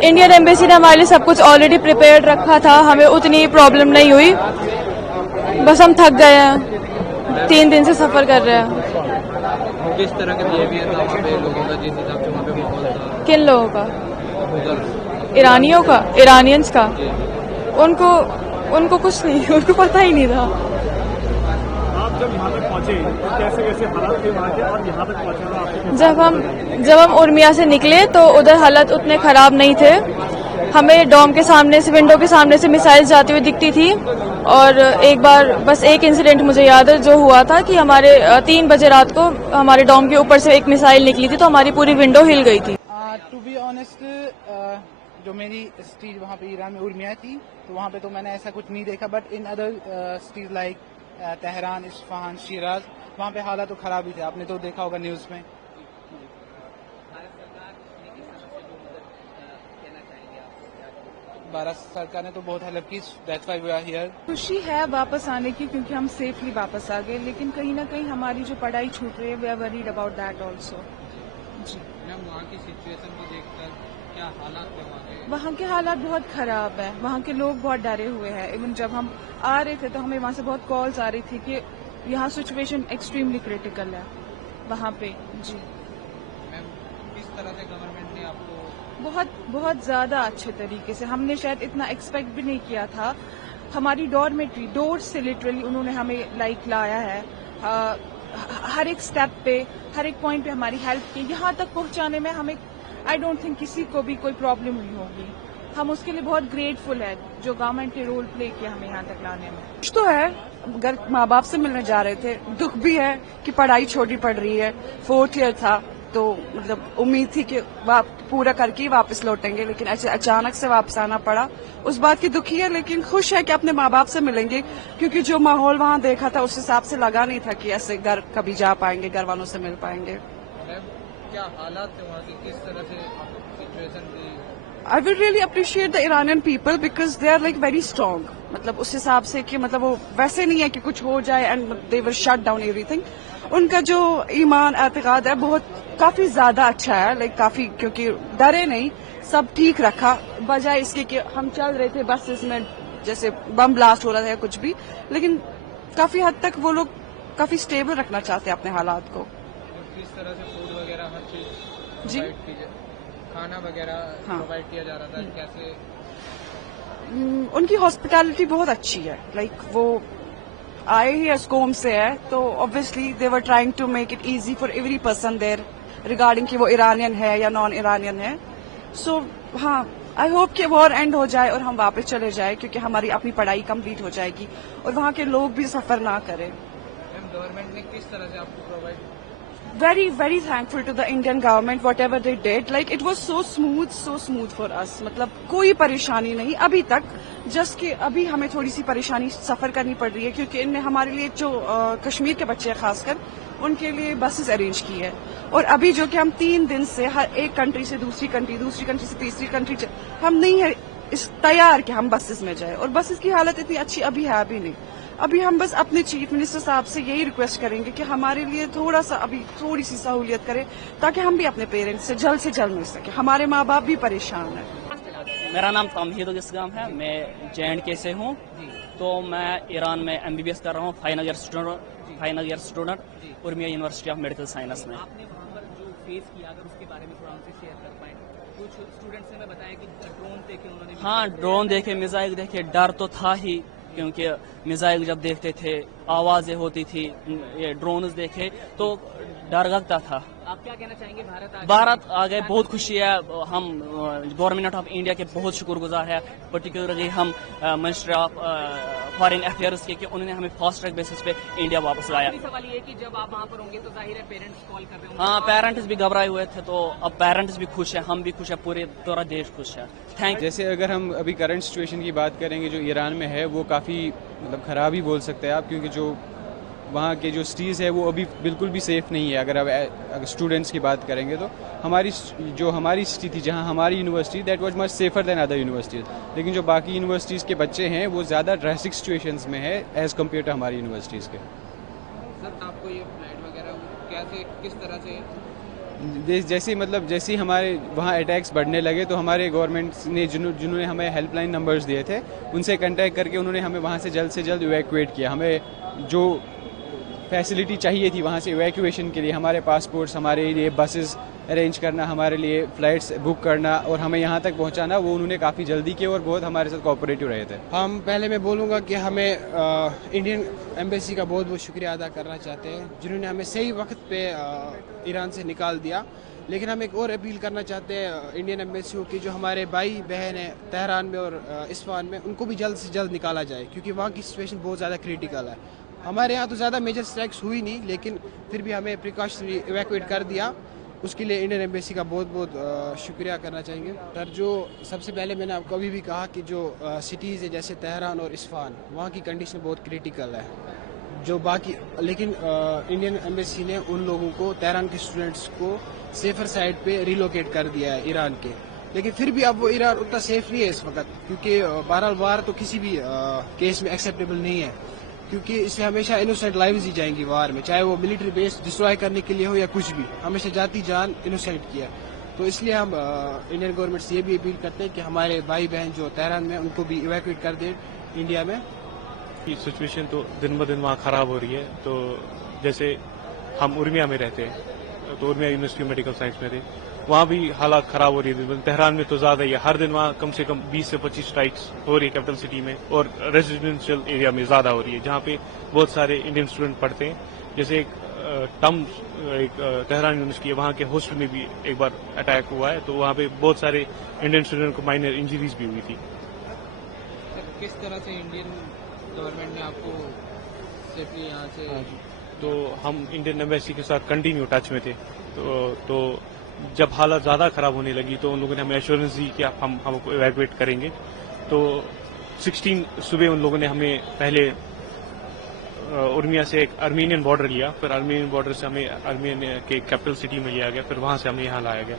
Indian embassy ने हमारे लिए सब कुछ ऑलरेडी प्रिपेयर्ड रखा था, हमें उतनी प्रॉब्लम नहीं हुई. बस हम थक गए हैं, 3 दिन से सफ़र कर रहे हैं. किस तरह का बिहेवियर था वहाँ पे लोगों का, जिस हिसाब से वहाँ पे माहौल था? किन लोगों का? उधर ईरानियों का, ईरानियंस का. उनको कुछ नहीं, उनको पता ही नहीं था. आप जब यहाँ तक पहुँचे कैसे कैसे हालात थे वहाँ के, और यहाँ तक पहुँचे आपको? जब हम उर्मिया से निकले तो उधर हालत उतने ख़राब नहीं थे. हमें डॉम के सामने से, विंडो के सामने से मिसाइल जाती हुई दिखती थी. और एक बार बस एक इंसिडेंट मुझे याद है जो हुआ था कि हमारे 3 बजे रात को हमारे डॉम के ऊपर से एक मिसाइल निकली थी तो हमारी पूरी विंडो हिल गई थी. टू बी ऑनेस्ट, जो मेरी सिटी वहाँ पे ईरान में उर्मिया थी, तो वहाँ पे तो मैंने ऐसा कुछ नहीं देखा. But in other cities like Tehran, Isfahan, Siraj, वहाँ पे हालात तो ख़राब ही थे. आपने तो देखा होगा न्यूज़ में. भारत सरकार ने तो बहुत हेल्प की. That's why we are here. खुशी है वापस आने की क्योंकि हम सेफली वापस आ गए, लेकिन कहीं ना कहीं हमारी जो पढ़ाई छूट रही है, we are worried about that also. जी मैम, वहाँ की सिचुएशन को देखकर क्या हालात थे वहाँ के? वहाँ के हालात बहुत खराब है. वहाँ के लोग बहुत डरे हुए हैं. इवन जब हम आ रहे थे तो हमें वहाँ से बहुत कॉल्स आ रही थी कि यहाँ सिचुएशन एक्सट्रीमली क्रिटिकल है वहाँ पे. जी मैम, किस तरह से गवर्नमेंट ने आपको? बहुत ज़्यादा अच्छे तरीके से. हमने शायद इतना एक्सपेक्ट भी नहीं किया था. हमारी डॉर्मेट्री डोर से लिटरली उन्होंने हमें लाया है. हर एक स्टेप पे, हर एक पॉइंट पे हमारी हेल्प की. यहाँ तक पहुँचाने में हमें आई डोंट थिंक किसी को भी कोई प्रॉब्लम हुई होगी. हम उसके लिए बहुत ग्रेटफुल है जो गवर्नमेंट ने रोल प्ले किया हमें यहाँ तक लाने में. कुछ तो है, घर माँ बाप से मिलने जा रहे थे. दुख भी है कि पढ़ाई छोटी पड़ रही है. 4th ईयर था तो मतलब उम्मीद थी कि पूरा करके ही वापस लौटेंगे, लेकिन ऐसे अचानक से वापस आना पड़ा. उस बात की दुखी है, लेकिन खुश है कि अपने माँ बाप से मिलेंगे, क्योंकि जो माहौल वहाँ देखा था उस हिसाब से लगा नहीं था कि ऐसे घर कभी जा पाएंगे, घर वालों से मिल पाएंगे. मैम, क्या हालात थे वहाँ के, किस तरह से सिचुएशन थी? I would really appreciate the Iranian people because they are like very strong. मतलब उस हिसाब से कि मतलब वो वैसे नहीं है कि कुछ हो जाए and they will shut down everything. उनका जो ईमान एतकाद है बहुत काफी ज्यादा अच्छा है. लाइक काफी, क्योंकि डरे नहीं, सब ठीक रखा. बजाय इसके कि हम चल रहे थे बसेस में जैसे बम ब्लास्ट हो रहा था या कुछ भी, लेकिन काफी हद तक वो लोग काफी स्टेबल रखना चाहते हैं अपने हालात को. किस तरह से फूड वगैरह हर चीज जी, खाना वगैरह प्रोवाइड किया जा रहा था? कैसे? उनकी हॉस्पिटैलिटी बहुत अच्छी है. लाइक वो आए ही एस्कोम से है, तो obviously they were trying to make it easy for every person there regarding कि वो ईरानियन है या नॉन ईरानियन है. सो हाँ, आई होप कि वॉर एंड हो जाए और हम वापस चले जाए, क्योंकि हमारी अपनी पढ़ाई कंप्लीट हो जाएगी और वहाँ के लोग भी सफर ना करें. गवर्नमेंट ने किस तरह से आपको provide? Very, very thankful to the Indian government, whatever they did. Like it was so smooth for us. मतलब कोई परेशानी नहीं अभी तक. जस्ट कि अभी हमें थोड़ी सी परेशानी सफर करनी पड़ रही है, क्योंकि इनने हमारे लिए जो कश्मीर के बच्चे हैं खासकर, उनके लिए बसेस अरेंज की है. और अभी जो कि हम 3 दिन से हर एक कंट्री से दूसरी कंट्री से तीसरी कंट्री, हम नहीं है इस तैयार कि हम बसेस में जाए. और बसेस की हालत इतनी अच्छी अभी है अभी नहीं. अभी हम बस अपने चीफ मिनिस्टर साहब से यही रिक्वेस्ट करेंगे कि हमारे लिए थोड़ा सा अभी थोड़ी सी सहूलियत करें, ताकि हम भी अपने पेरेंट्स से जल्द मिल सके. हमारे माँ बाप भी परेशान हैं. मेरा नाम तमहीद इस्लाम है. मैं JNK से हूँ. तो मैं ईरान में MBBS कर रहा हूँ, final year student Urmia university of medical science में. आपने वहाँ पर जो फेस किया, अगर उसके बारे में थोड़ा हमसे शेयर कर पाएं. कुछ स्टूडेंट्स ने बताया कि ड्रोन देखे उन्होंने. हाँ, ड्रोन देखे, मिसाइल देखे. डर तो था ही, क्योंकि मिसाइल जब देखते थे, आवाजें होती थी. ये ड्रोन्स देखे तो डर लगता था. आप क्या कहना चाहेंगे? भारत आ गए, बहुत खुशी है. हम गवर्नमेंट ऑफ इंडिया के बहुत शुक्रगुजार है, पर्टिकुलरली हम मिनिस्ट्री ऑफ फॉरेन अफेयर्स के, कि उन्होंने हमें फास्ट ट्रैक बेसिस पे इंडिया वापस लाया. सवाल ये कि जब आप वहाँ पर होंगे तो जाहिर है पेरेंट्स कॉल कर रहे होंगे. हाँ, पेरेंट्स भी घबराए हुए थे, तो अब पेरेंट्स भी खुश है, हम भी खुश है, पूरा देश खुश है. थैंक. जैसे अगर हम अभी करंट सिचुएशन की बात करेंगे जो ईरान में है, वो काफ़ी मतलब ख़राब ही बोल सकते हैं आप, क्योंकि जो वहाँ के जो सिटीज़ है वो अभी बिल्कुल भी सेफ़ नहीं है. अगर स्टूडेंट्स की बात करेंगे तो हमारी सिटी थी जहाँ हमारी university, that was much safer than other universities. लेकिन जो बाकी यूनिवर्सिटीज़ के बच्चे हैं वो ज़्यादा ड्रेस्टिक सिचुएशंस में है एज़ कम्पेयर टू हमारी यूनिवर्सिटीज़ के. सर, आपको ये फ्लाइट वगैरह कैसे, किस तरह से جیسے مطلب جیسے ہمارے وہاں اٹیکس بڑھنے لگے تو ہمارے گورنمنٹ نے جنہوں نے ہمیں ہیلپ لائن نمبرز دیے تھے ان سے کنٹیکٹ کر کے انہوں نے ہمیں وہاں سے جلد ایویکویٹ کیا. ہمیں جو فیسلٹی چاہیے تھی وہاں سے ایویکویشن کے لیے, ہمارے پاسپورٹس, ہمارے لیے بسز ارینج کرنا, ہمارے لیے فلائٹس بک کرنا اور ہمیں یہاں تک پہنچانا, وہ انہوں نے کافی جلدی کیا اور بہت ہمارے ساتھ کوآپریٹو رہے تھے. ہم پہلے میں بولوں گا کہ ہمیں انڈین ایمبیسی کا بہت بہت شکریہ ادا کرنا چاہتے ہیں جنہوں نے ہمیں صحیح وقت پہ ایران سے نکال دیا. لیکن ہم ایک اور اپیل کرنا چاہتے ہیں انڈین ایمبیسی کو کہ جو ہمارے بھائی بہن ہیں تہران میں اور اصفہان میں, ان کو بھی جلد سے جلد نکالا جائے کیونکہ وہاں کی سچویشن بہت زیادہ کریٹیکل ہے. ہمارے یہاں تو زیادہ میجر اسٹرائکس ہوئی نہیں, لیکن پھر بھی ہمیں پریکاشنری ایویکویٹ کر دیا. اس کے لیے انڈین ایمبیسی کا بہت بہت شکریہ کرنا چاہیں گے. سر, جو سب سے پہلے میں نے آپ کو ابھی بھی کہا کہ جو سٹیز ہے جیسے تہران اور اصفہان, وہاں کی کنڈیشن بہت کریٹیکل ہے. جو باقی لیکن انڈین ایمبیسی نے ان لوگوں کو, تہران کے اسٹوڈنٹس کو سیفر سائڈ پہ ریلوکیٹ کر دیا ہے ایران کے. لیکن پھر بھی اب وہ ایران اتنا سیف نہیں ہے اس وقت, کیونکہ بہرحال وار تو کسی بھی کیس میں ایکسیپٹیبل نہیں ہے, کیونکہ اس میں ہمیشہ انوسینٹ لائیوز ہی جائیں گی وار میں, چاہے وہ ملٹری بیس ڈسٹرائے کرنے کے لیے ہو یا کچھ بھی, ہمیشہ جاتی جان انوسینٹ کی ہے. تو اس لیے ہم انڈین گورنمنٹ سے یہ بھی اپیل کرتے ہیں کہ ہمارے بھائی بہن جو تہران میں ان کو بھی ایویکویٹ کر دیں انڈیا میں. سچویشن تو دن بدن وہاں خراب ہو رہی ہے. تو جیسے ہم ارمیا میں رہتے ہیں, تو ارمیا یونیورسٹی آف میڈیکل سائنس میں تھے, وہاں بھی حالات خراب ہو رہی ہے. تہران میں تو زیادہ ہی ہے, ہر دن وہاں کم سے کم 20 سے 25 اسٹرائکس ہو رہی ہے کیپٹل سٹی میں, اور ریزیڈینشیل ایریا میں زیادہ ہو رہی ہے جہاں پہ بہت سارے انڈین اسٹوڈنٹ پڑھتے ہیں. جیسے ایک تہران یونیورسٹی ہے, وہاں کے ہاسٹل میں بھی ایک بار اٹیک ہوا ہے, تو وہاں پہ بہت سارے انڈین اسٹوڈنٹ کو مائنر انجریز بھی ہوئی تھی. کس طرح سے انڈین گورنمنٹ نے آپ کو سیفلی یہاں سے, تو ہم انڈین ایمبیسی کے ساتھ کنٹینیو ٹچ میں تھے. تو جب حالت زیادہ خراب ہونے لگی تو ان لوگوں نے ہمیں ایشورنس دی کہ ہم کو ایویکویٹ کریں گے. تو 16 صبح ان لوگوں نے ہمیں پہلے ارمیا سے ایک ارمینین بارڈر لیا, پھر ارمینین بارڈر سے ہمیں ارمین کے کیپٹل سٹی میں لیا گیا, پھر وہاں سے ہمیں یہاں لایا گیا.